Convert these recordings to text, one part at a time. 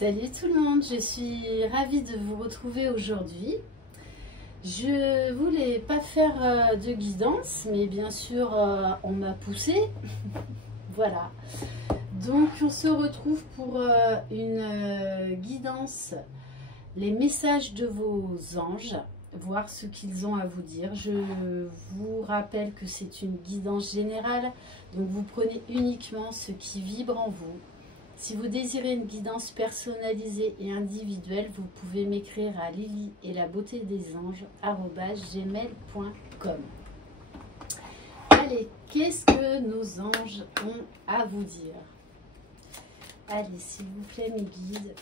Salut tout le monde, je suis ravie de vous retrouver aujourd'hui. Je voulais pas faire de guidance, mais bien sûr on m'a poussé. Voilà. Donc on se retrouve pour une guidance, les messages de vos anges, voir ce qu'ils ont à vous dire. Je vous rappelle que c'est une guidance générale, donc vous prenez uniquement ce qui vibre en vous. Si vous désirez une guidance personnalisée et individuelle, vous pouvez m'écrire à Lily et la beauté des anges @gmail.com. Allez, qu'est-ce que nos anges ont à vous dire? Allez, s'il vous plaît, mes guides.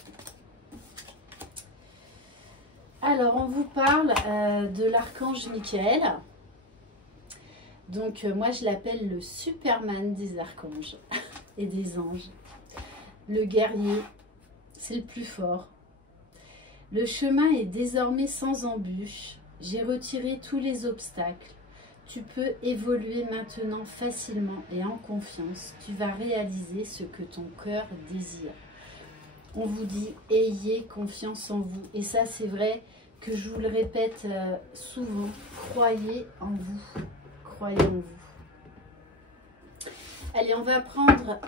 Alors, on vous parle de l'archange Michael. Donc, moi, je l'appelle le Superman des archanges et des anges. Le guerrier, c'est le plus fort. Le chemin est désormais sans embûche. J'ai retiré tous les obstacles. Tu peux évoluer maintenant facilement et en confiance. Tu vas réaliser ce que ton cœur désire. On vous dit, ayez confiance en vous. Et ça, c'est vrai que je vous le répète souvent. Croyez en vous. Croyez en vous. Allez, on va prendre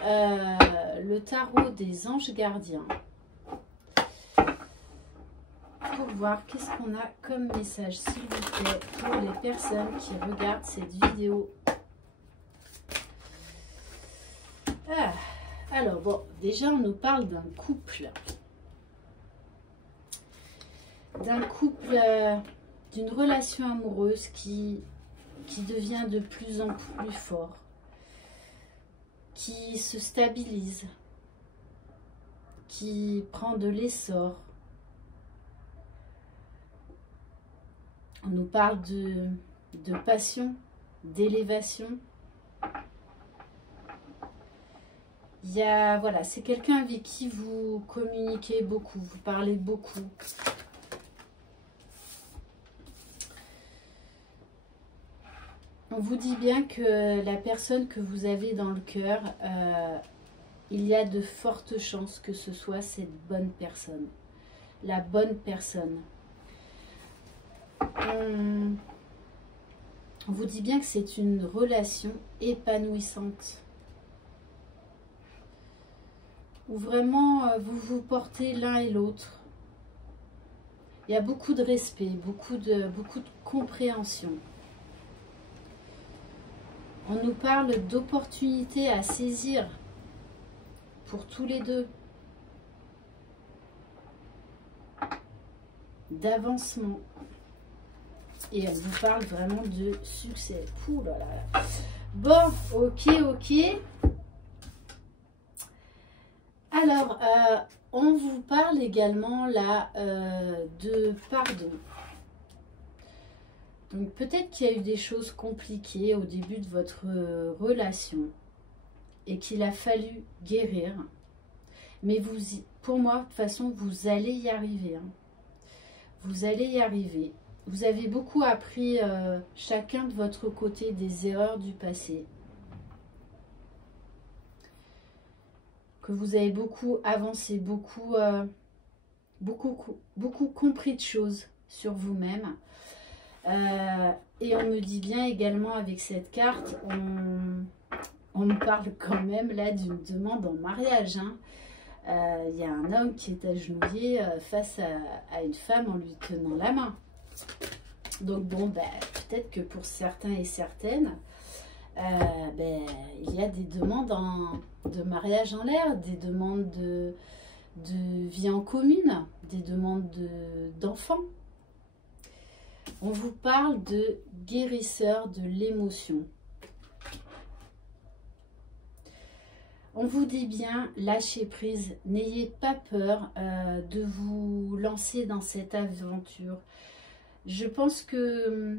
le tarot des anges gardiens pour voir qu'est-ce qu'on a comme message, s'il vous plaît, pour les personnes qui regardent cette vidéo. Alors, bon, déjà, on nous parle d'un couple. D'une relation amoureuse qui devient de plus en plus fort, qui se stabilise, qui prend de l'essor. On nous parle de passion, d'élévation. Il y a, voilà, c'est quelqu'un avec qui vous communiquez beaucoup, vous parlez beaucoup. On vous dit bien que la personne que vous avez dans le cœur, il y a de fortes chances que ce soit cette bonne personne. La bonne personne. On vous dit bien que c'est une relation épanouissante. Où vraiment vous vous portez l'un et l'autre. Il y a beaucoup de respect, beaucoup de compréhension. On nous parle d'opportunités à saisir pour tous les deux. D'avancement. Et on vous parle vraiment de succès. Ouh là là. Bon, ok. Alors, on vous parle également là de pardon. Donc peut-être qu'il y a eu des choses compliquées au début de votre relation et qu'il a fallu guérir. Mais pour moi, de toute façon, vous allez y arriver. Hein. Vous allez y arriver. Vous avez beaucoup appris chacun de votre côté des erreurs du passé. Que vous avez beaucoup avancé, beaucoup compris de choses sur vous-même. Et on me dit bien également avec cette carte, on me parle quand même là d'une demande en mariage. Hein. Il y a un homme qui est agenouillé face à une femme en lui tenant la main. Donc bon, peut-être que pour certains et certaines, il y a des demandes de mariage en l'air, des demandes de vie en commune, des demandes d'enfants. On vous parle de guérisseur de l'émotion. On vous dit bien, lâchez prise, n'ayez pas peur de vous lancer dans cette aventure. Je pense que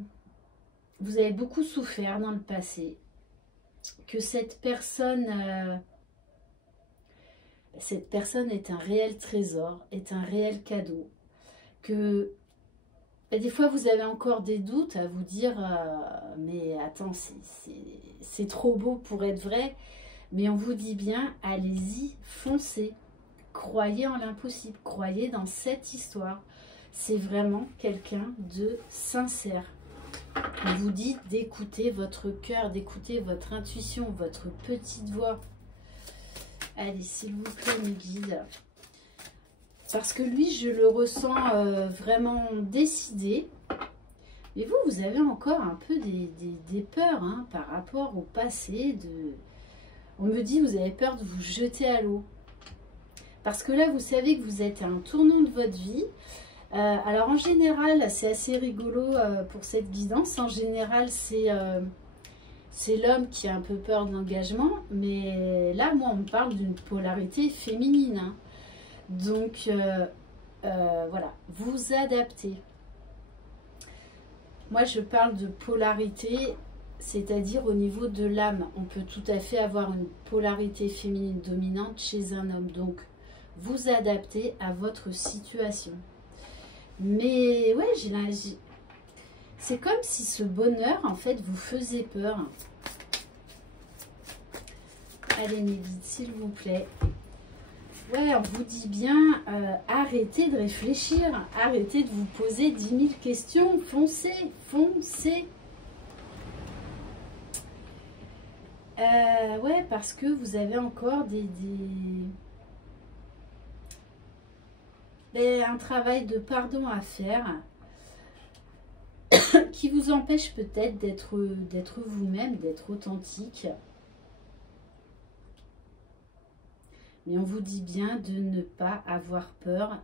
vous avez beaucoup souffert dans le passé, que cette personne est un réel trésor, est un réel cadeau, que des fois vous avez encore des doutes à vous dire mais attends, c'est trop beau pour être vrai, mais on vous dit bien, allez-y, foncez, croyez en l'impossible, croyez dans cette histoire. C'est vraiment quelqu'un de sincère. On vous dit d'écouter votre cœur, d'écouter votre intuition, votre petite voix. Allez, s'il vous plaît, mes guides. Parce que lui, je le ressens vraiment décidé. Mais vous, vous avez encore un peu des peurs hein, par rapport au passé. On me dit, vous avez peur de vous jeter à l'eau. Parce que là, vous savez que vous êtes à un tournant de votre vie. Alors, en général, c'est assez rigolo pour cette guidance. En général, c'est l'homme qui a un peu peur de l'engagement. Mais là, moi, on me parle d'une polarité féminine. Hein. Donc, voilà, vous adaptez. Moi, je parle de polarité, c'est-à-dire au niveau de l'âme. On peut tout à fait avoir une polarité féminine dominante chez un homme. Donc, vous adaptez à votre situation. Mais, ouais, c'est comme si ce bonheur, en fait, vous faisait peur. Allez, mes guides, s'il vous plaît. Ouais, on vous dit bien, arrêtez de réfléchir, arrêtez de vous poser 10 000 questions, foncez, foncez. Ouais, parce que vous avez encore un travail de pardon à faire qui vous empêche peut-être d'être vous-même, d'être authentique. Mais on vous dit bien de ne pas avoir peur.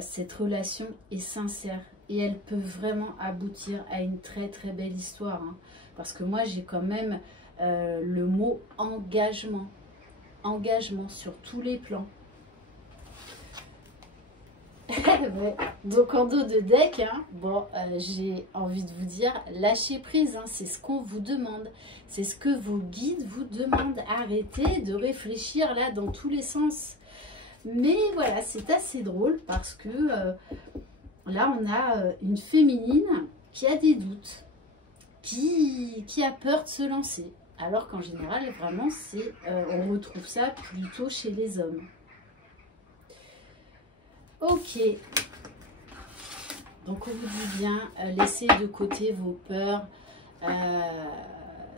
Cette relation est sincère et elle peut vraiment aboutir à une très très belle histoire. Hein. Parce que moi j'ai quand même le mot engagement. Engagement sur tous les plans. Ouais. Donc en dos de deck, hein, bon, j'ai envie de vous dire, lâchez prise, hein, c'est ce qu'on vous demande. C'est ce que vos guides vous demandent. Arrêtez de réfléchir là dans tous les sens. Mais voilà, c'est assez drôle parce que là, on a une féminine qui a des doutes, qui a peur de se lancer. Alors qu'en général, vraiment, on retrouve ça plutôt chez les hommes. Ok, donc on vous dit bien, laissez de côté vos peurs,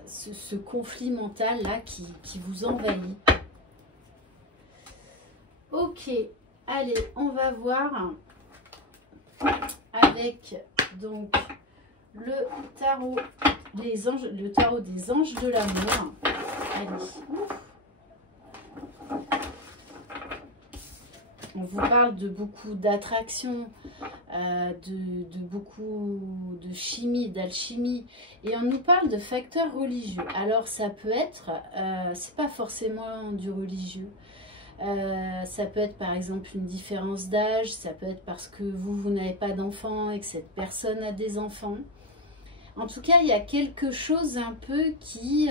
ce conflit mental là qui vous envahit. Ok, allez, on va voir avec donc le tarot des anges, le tarot des anges de l'amour. Allez. On vous parle de beaucoup d'attraction, de beaucoup de chimie, d'alchimie. Et on nous parle de facteurs religieux. Alors ça peut être, c'est pas forcément du religieux. Ça peut être par exemple une différence d'âge. Ça peut être parce que vous n'avez pas d'enfants et que cette personne a des enfants. En tout cas, il y a quelque chose un peu qui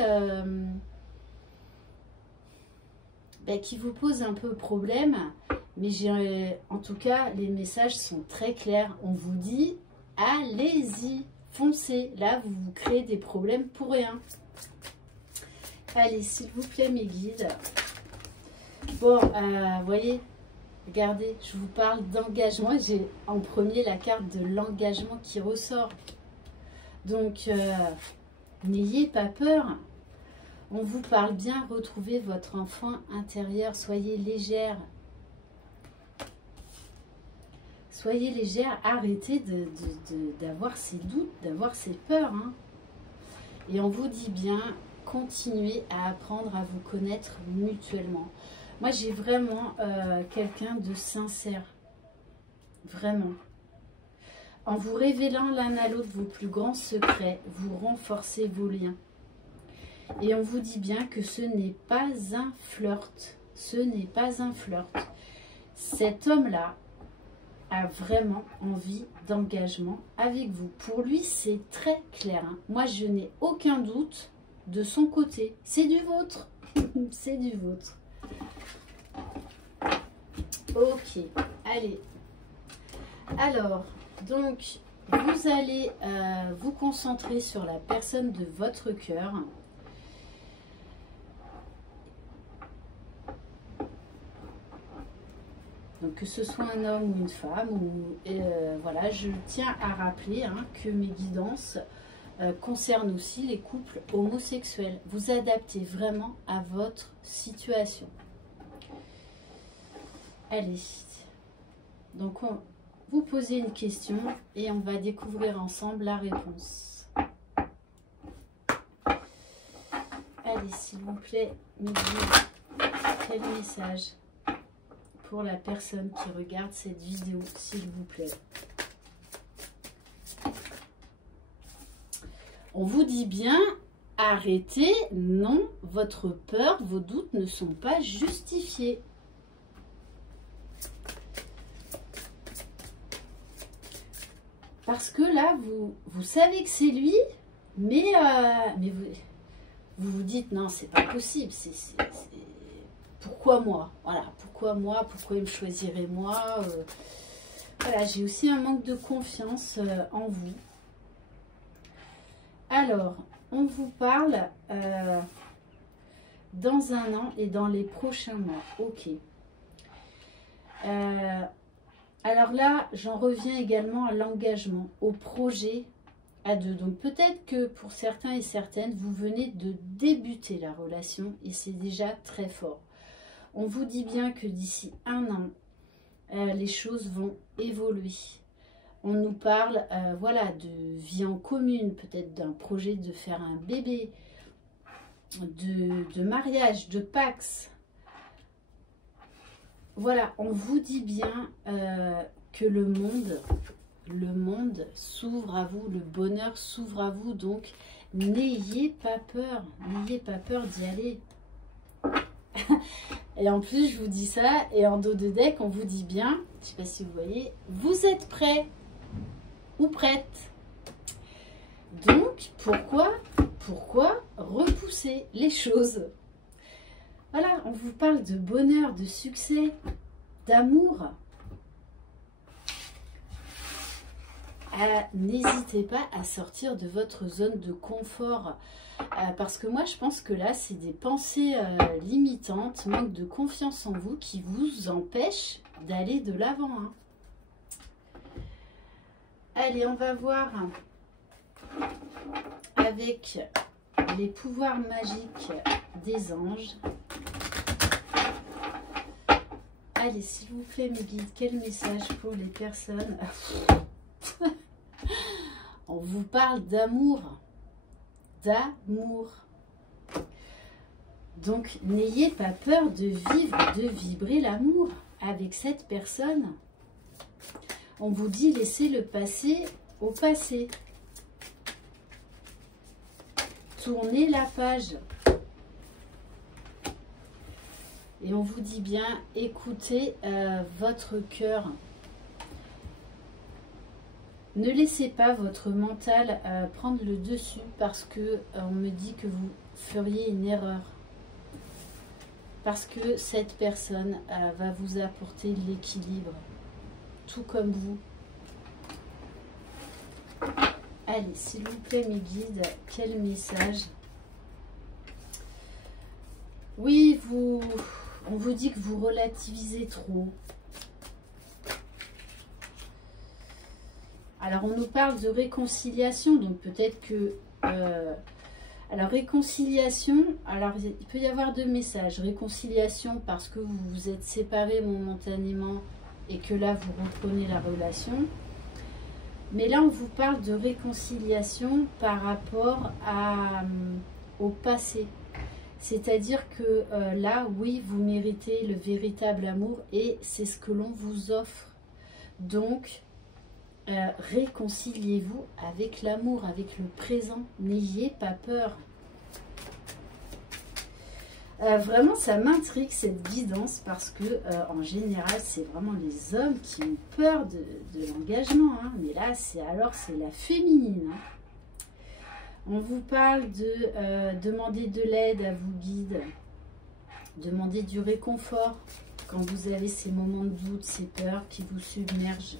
vous pose un peu problème. Mais en tout cas, les messages sont très clairs. On vous dit, allez-y, foncez. Là, vous vous créez des problèmes pour rien. Allez, s'il vous plaît, mes guides. Bon, vous voyez, regardez, je vous parle d'engagement. J'ai en premier la carte de l'engagement qui ressort. Donc, n'ayez pas peur. On vous parle bien, retrouvez votre enfant intérieur. Soyez légère. Soyez légère, arrêtez d'avoir ces doutes, d'avoir ces peurs. Hein. Et on vous dit bien, continuez à apprendre à vous connaître mutuellement. Moi, j'ai vraiment quelqu'un de sincère. Vraiment. En vous révélant l'un à l'autre vos plus grands secrets, vous renforcez vos liens. Et on vous dit bien que ce n'est pas un flirt. Ce n'est pas un flirt. Cet homme-là a vraiment envie d'engagement avec vous. Pour lui, c'est très clair. Hein. Moi, je n'ai aucun doute de son côté. C'est du vôtre. C'est du vôtre. Ok, allez. Alors, donc, vous allez vous concentrer sur la personne de votre cœur. Donc que ce soit un homme ou une femme, voilà, je tiens à rappeler que mes guidances concernent aussi les couples homosexuels. Vous adaptez vraiment à votre situation. Allez, donc vous posez une question et on va découvrir ensemble la réponse. Allez, s'il vous plaît, me dites quel message pour la personne qui regarde cette vidéo, s'il vous plaît. On vous dit bien, arrêtez, non, votre peur, vos doutes ne sont pas justifiés. Parce que là, vous savez que c'est lui, mais vous vous dites, non, c'est pas possible, pourquoi moi? Voilà, pourquoi moi? Pourquoi il me choisirait moi? Voilà, j'ai aussi un manque de confiance en vous. Alors, on vous parle dans un an et dans les prochains mois. Ok. Alors là, j'en reviens également à l'engagement, au projet à deux. Donc peut-être que pour certains et certaines, vous venez de débuter la relation et c'est déjà très fort. On vous dit bien que d'ici un an, les choses vont évoluer. On nous parle voilà, de vie en commune, peut-être d'un projet de faire un bébé, de mariage, de Pax. Voilà, on vous dit bien que le monde s'ouvre à vous, le bonheur s'ouvre à vous. Donc, n'ayez pas peur d'y aller. Et en plus, je vous dis ça, et en dos de deck, on vous dit bien, je ne sais pas si vous voyez, vous êtes prêts ou prête. Donc, pourquoi repousser les choses? Voilà, on vous parle de bonheur, de succès, d'amour. N'hésitez pas à sortir de votre zone de confort. Parce que moi, je pense que là, c'est des pensées limitantes, manque de confiance en vous qui vous empêchent d'aller de l'avant. Allez, on va voir avec les pouvoirs magiques des anges. Allez, s'il vous plaît, mes guides, quel message pour les personnes? On vous parle d'amour. D'amour. Donc, n'ayez pas peur de vivre, de vibrer l'amour avec cette personne. On vous dit, laissez le passé au passé. Tournez la page. Et on vous dit bien, écoutez votre cœur. Ne laissez pas votre mental prendre le dessus parce que on me dit que vous feriez une erreur. Parce que cette personne va vous apporter l'équilibre, tout comme vous. Allez, s'il vous plaît, mes guides, quel message? Oui, on vous dit que vous relativisez trop. Alors, on nous parle de réconciliation, donc peut-être que... alors, réconciliation, alors il peut y avoir deux messages. Réconciliation parce que vous vous êtes séparés momentanément et que là, vous reprenez la relation. Mais là, on vous parle de réconciliation par rapport au passé. C'est-à-dire que là, oui, vous méritez le véritable amour et c'est ce que l'on vous offre. Donc, réconciliez-vous avec l'amour, avec le présent. N'ayez pas peur. Vraiment, ça m'intrigue cette guidance parce que en général, c'est vraiment les hommes qui ont peur de l'engagement. Mais là, c'est la féminine. On vous parle de demander de l'aide à vos guides, demander du réconfort quand vous avez ces moments de doute, ces peurs qui vous submergent.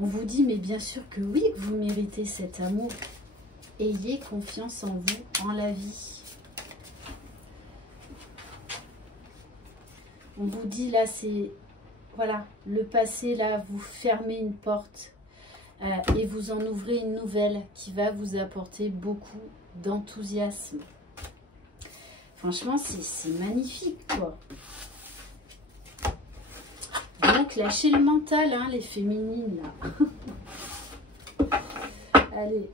On vous dit, mais bien sûr que oui, que vous méritez cet amour. Ayez confiance en vous, en la vie. On vous dit là, c'est... Voilà, le passé, là, vous fermez une porte et vous en ouvrez une nouvelle qui va vous apporter beaucoup d'enthousiasme. Franchement, c'est magnifique, quoi. Donc, lâchez le mental, hein, les féminines, là. Allez,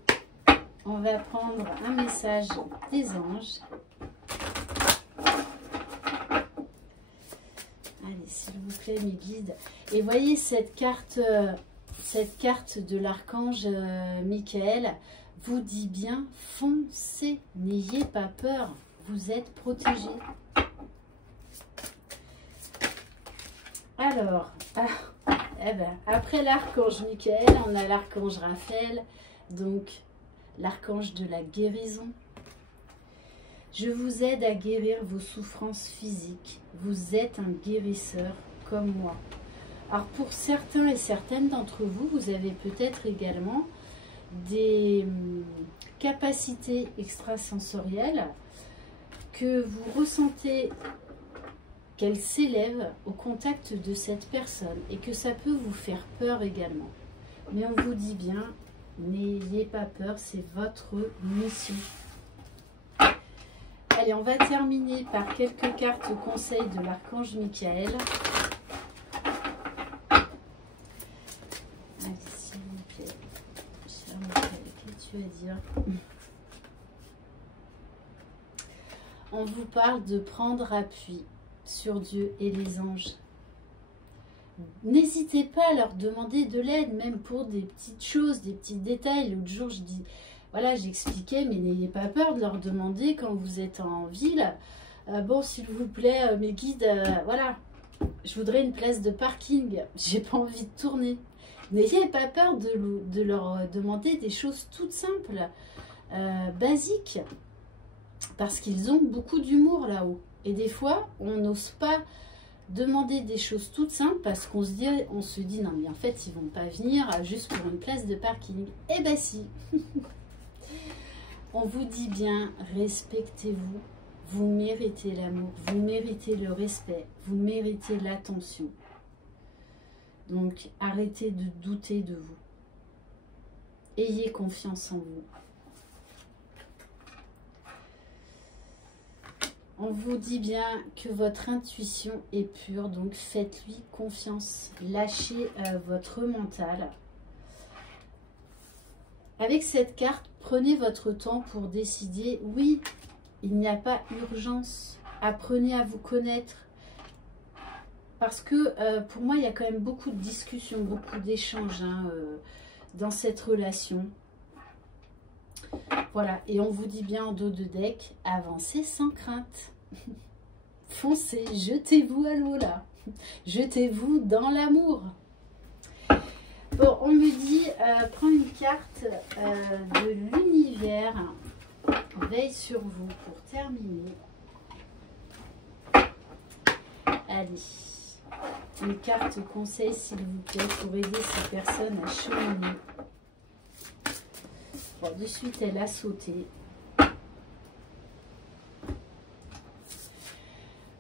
on va prendre un message des anges. Allez, s'il vous plaît, mes guides. Et voyez cette carte de l'archange Michael vous dit bien, foncez, n'ayez pas peur, vous êtes protégés. Alors, après l'archange Michael, on a l'archange Raphaël, donc l'archange de la guérison. Je vous aide à guérir vos souffrances physiques. Vous êtes un guérisseur comme moi. Alors pour certains et certaines d'entre vous, vous avez peut-être également des capacités extrasensorielles que vous ressentez qu'elles s'élèvent au contact de cette personne et que ça peut vous faire peur également. Mais on vous dit bien, n'ayez pas peur, c'est votre mission. Allez, on va terminer par quelques cartes conseils de l'archange Michael. Allez, s'il vous plaît. Cher Michael, qu'est-ce que tu as à dire? On vous parle de prendre appui sur Dieu et les anges. N'hésitez pas à leur demander de l'aide, même pour des petites choses, des petits détails. L'autre jour, je dis... Voilà, j'expliquais, mais n'ayez pas peur de leur demander quand vous êtes en ville. Bon, s'il vous plaît, mes guides, voilà, je voudrais une place de parking. J'ai pas envie de tourner. N'ayez pas peur de leur demander des choses toutes simples, basiques, parce qu'ils ont beaucoup d'humour là-haut. Et des fois, on n'ose pas demander des choses toutes simples parce qu'on se dit, non, mais en fait, ils vont pas venir juste pour une place de parking. Eh ben si. On vous dit bien, respectez-vous, vous méritez l'amour, vous méritez le respect, vous méritez l'attention. Donc, arrêtez de douter de vous. Ayez confiance en vous. On vous dit bien que votre intuition est pure, donc faites-lui confiance. Lâchez votre mental. Avec cette carte, prenez votre temps pour décider. Oui, il n'y a pas urgence. Apprenez à vous connaître. Parce que pour moi, il y a quand même beaucoup de discussions, beaucoup d'échanges dans cette relation. Voilà, et on vous dit bien en dos de deck, avancez sans crainte. Foncez, jetez-vous à l'eau là. Jetez-vous dans l'amour. Bon, on me dit, prends une carte de l'univers, veille sur vous pour terminer. Allez, une carte conseil s'il vous plaît pour aider ces personnes à cheminer. Bon, de suite elle a sauté.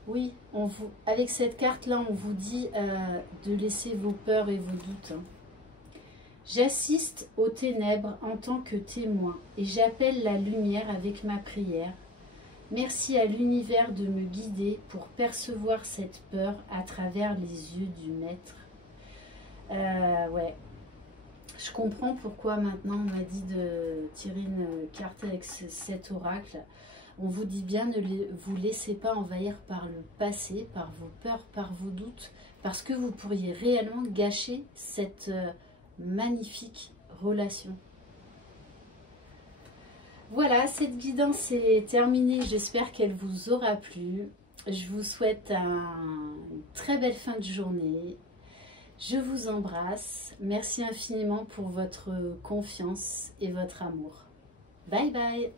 Oui, avec cette carte là, on vous dit de laisser vos peurs et vos doutes. J'assiste aux ténèbres en tant que témoin et j'appelle la lumière avec ma prière. Merci à l'univers de me guider pour percevoir cette peur à travers les yeux du maître. Ouais, je comprends pourquoi maintenant on m'a dit de tirer une carte avec cet oracle. On vous dit bien, ne vous laissez pas envahir par le passé, par vos peurs, par vos doutes, parce que vous pourriez réellement gâcher cette magnifique relation. Voilà, cette guidance est terminée. J'espère qu'elle vous aura plu. Je vous souhaite une très belle fin de journée. Je vous embrasse. Merci infiniment pour votre confiance et votre amour. Bye bye.